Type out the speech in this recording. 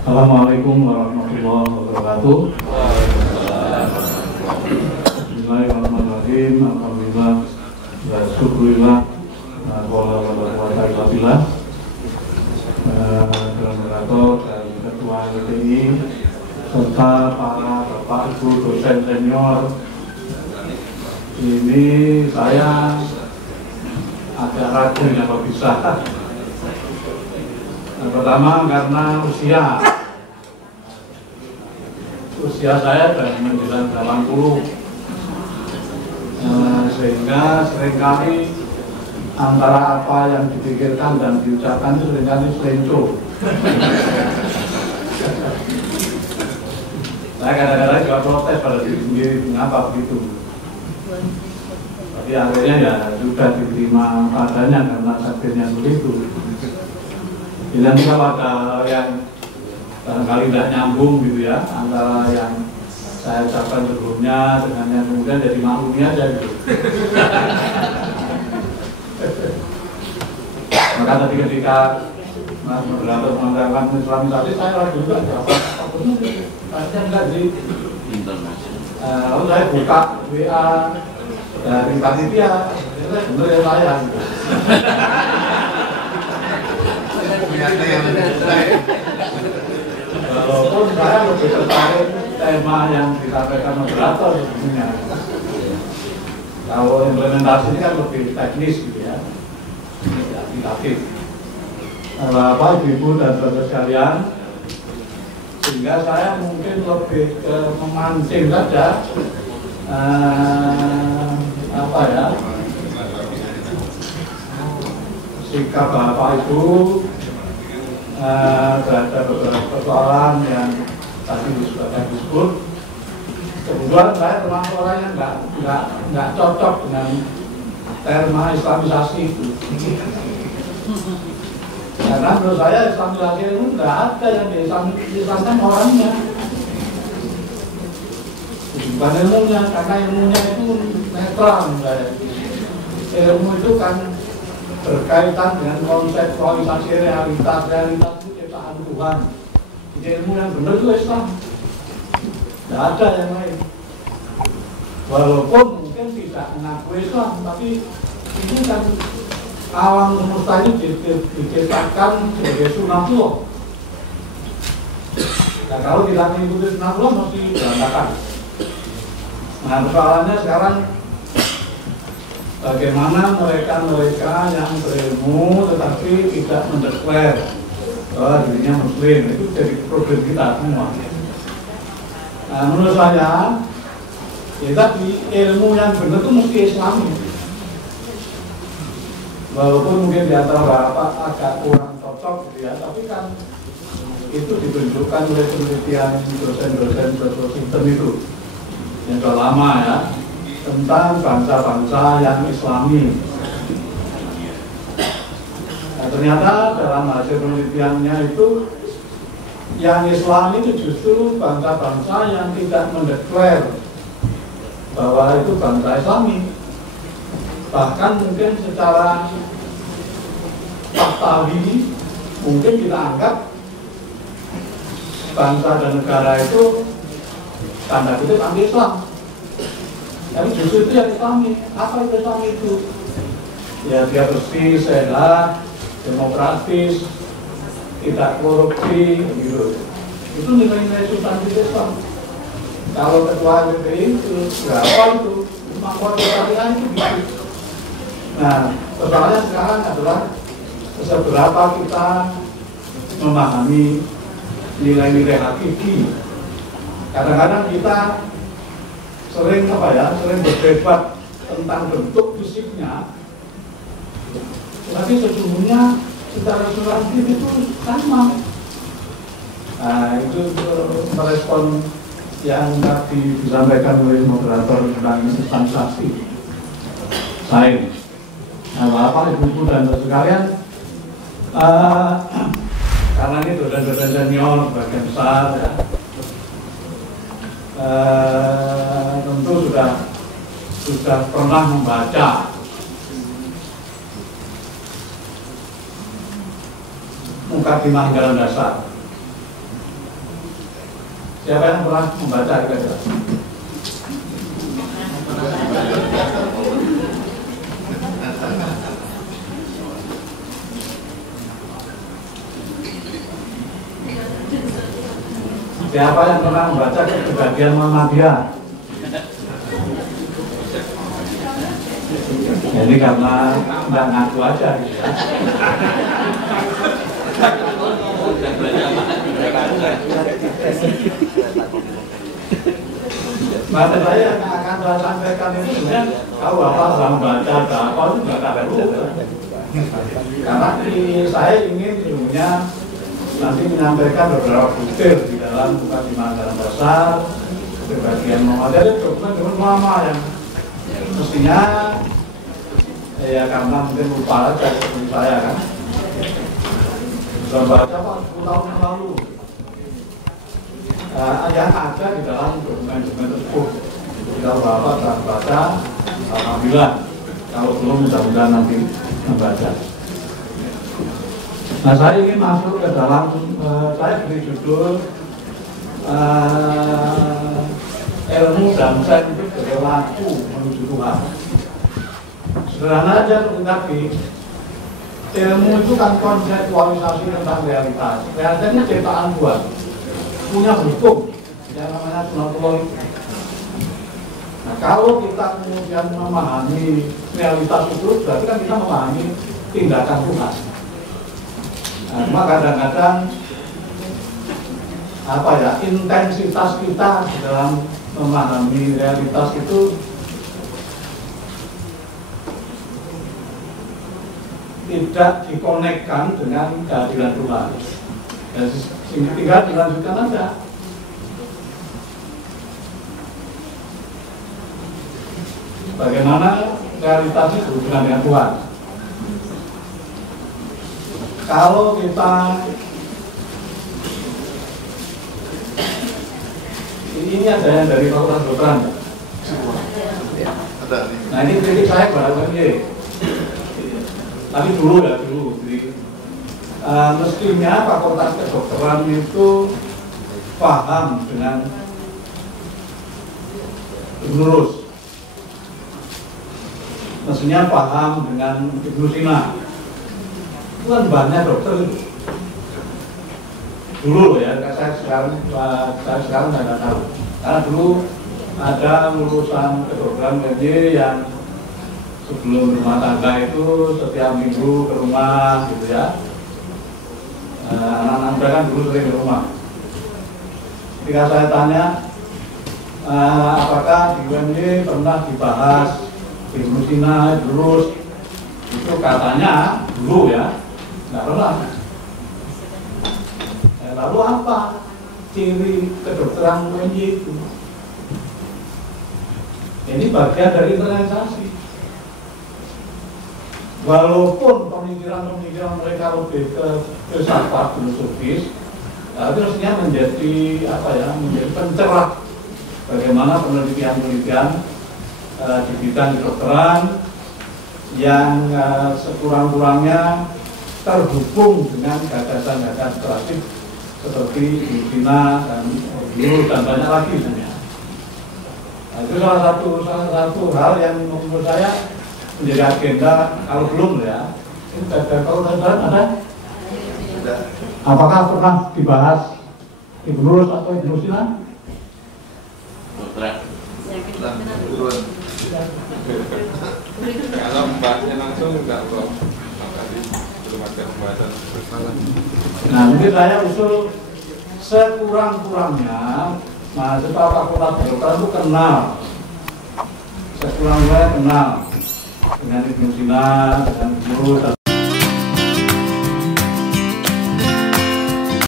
Assalamualaikum warahmatullahi wabarakatuh. Bismillahirrahmanirrahim. Alhamdulillah wa syukurillah dalam moderator dan ketua LTI serta para bapak ibu dosen senior. Ini saya agak ragu apa bisa. Yang pertama karena usia saya sudah menjelang 80, sehingga seringkali antara apa yang dipikirkan dan diucapkan itu seringkali selenco. Saya kadang-kadang juga protes pada diri sendiri, mengapa begitu. Tapi akhirnya ya sudah diterima padanya karena sakitnya begitu. Bila juga pada yang barangkali tidak nyambung gitu ya, antara yang saya ucapkan sebelumnya dengan yang kemudian jadi maklumi aja gitu. Maka tadi ketika Mas moderator mengatakan islamisasi, saya lagi juga jawab apa pasti enggak sih. Lalu saya buka WA dari panitia, bener ya saya. Walaupun saya lebih tertarik tema yang disampaikan moderator sebenarnya. Kalau implementasi ini kan lebih teknis gitu ya, aplikatif. Bapak, Ibu dan saudara sekalian, sehingga saya mungkin lebih ke memancing saja sikap Bapak Ibu terhadap beberapa persoalan yang tadi sudah disebut. Kebetulan saya termasuk orang yang nggak cocok dengan terma islamisasi itu. Karena menurut saya islamisasi itu nggak ada yang diislamkan orangnya, bukan ilmunya, karena ilmunya itu netral. Ilmu itu kan berkaitan dengan konseptualisasi realitas itu ciptaan Tuhan. Jadi ilmu yang benar itu Islam, tidak ada yang lain. Walaupun mungkin tidak mengaku Islam, tapi ini kan alam semesta ini diciptakan sebagai sunatullah. Nah, kalau tidak mengikuti sunatullah mesti berantakan. Nah, persoalannya sekarang bagaimana mereka yang berilmu tetapi tidak mendeklar bahwa dirinya muslim, itu jadi problem kita semua. Nah, menurut saya, ya tadi ilmu yang benar itu mesti Islami. Walaupun mungkin di antara beberapa agak kurang cocok gitu ya, tapi kan itu ditunjukkan oleh penelitian dosen-dosen sistem itu yang sudah lama ya, tentang bangsa-bangsa yang Islami. Nah, ternyata dalam hasil penelitiannya itu yang Islam itu justru bangsa-bangsa yang tidak mendeklar bahwa itu bangsa Islami. Bahkan mungkin secara faktawi mungkin kita anggap bangsa dan negara itu tanda kutip anti Islam. Tapi justru itu yang Islami. Apa itu Islam itu? Ya dia bersih, sehat, demokratis, tidak korupsi, gitu. Itu nilai-nilai substansi Islam. Kalau ketua LTI itu berapa itu? Kemampuan ketua itu gitu. Nah, persoalannya sekarang adalah seberapa kita memahami nilai-nilai hakiki. Kadang-kadang kita sering berdebat tentang bentuk fisiknya, tapi sesungguhnya secara substantif itu sama. Nah, itu merespon yang tadi disampaikan oleh moderator tentang substansi sains. Nah, Bapak, Ibu dan saudara sekalian, karena ini dosen-dosen senior sebagian besar ya, tentu sudah pernah membaca Mukadimah Anggaran Dasar. Siapa yang pernah membaca kira-kira? Siapa yang pernah membaca kebagian Muhammadiyah? Jadi karena nggak ngaku aja gitu ya. Materi saya yang akan saya sampaikan ini sebenarnya tahu apa dalam baca apa itu nggak ada lupa. Karena saya ingin ilmunya nanti menyampaikan beberapa butir di dalam mukadimah dalam dasar sebagian Muhammadiyah itu dokumen lama yang mestinya ya karena mungkin lupa aja seperti saya kan sudah baca Pak 10 tahun yang lalu yang ada di dalam dokumen-dokumen tersebut kita bapak telah baca alhamdulillah, kalau belum mudah-mudahan nanti membaca. Nah, saya ingin masuk ke dalam saya beri judul ilmu dan saintifik perilaku menuju Tuhan. Sederhana aja tetapi ilmu itu kan konseptualisasi tentang realitas. Realitas ini ciptaan Tuhan, punya hukum yang namanya sunatullah. Nah, kalau kita kemudian memahami realitas itu, berarti kan kita memahami tindakan Tuhan. Nah, cuma kadang-kadang apa ya, intensitas kita dalam memahami realitas itu tidak dikonekkan dengan kehadiran Tuhan. Dan tinggal dilanjutkan aja. Bagaimana realitas itu dengan Tuhan? Kalau kita ini ada yang dari Fakultas Kedokteran. Nah, ini kritik saya kepada MY. Tapi dulu ya dulu. Mestinya Fakultas Kedokteran itu paham dengan lurus. Mestinya paham dengan Ibnu Sina. Itu kan banyak dokter itu. Dulu ya, saya sekarang nggak tahu. Karena dulu ada lulusan kedokteran MY yang sebelum rumah tangga itu setiap minggu ke rumah gitu ya. Anak-anak muda kan dulu sering ke rumah. Ketika saya tanya apakah di UMY pernah dibahas Ibnu Sina terus, itu katanya dulu ya nggak pernah. Lalu apa ciri kedokteran UMY itu? Ini bagian dari internalisasi. Walaupun pemikiran-pemikiran mereka lebih ke filsafat filosofis, tapi harusnya menjadi apa ya, menjadi pencerah bagaimana penelitian-penelitian di bidang kedokteran yang sekurang-kurangnya terhubung dengan gagasan-gagasan klasik seperti Ibnu dan Ovius dan banyak lagi sebenarnya. Nah, itu salah satu hal yang menurut saya menjadi agenda, kalau belum ya. Kalau ada? Apakah pernah dibahas Ibnu Rus atau Ibnu Sina? Kalau membahasnya langsung enggak kok. Belum ada pembahasan bersalah. Nah, mungkin saya usul sekurang-kurangnya mahasiswa Fakultas Kedokteran itu kenal, sekurang-kurangnya kenal dengan Ibnu Sina, dengan Ibnu Rus.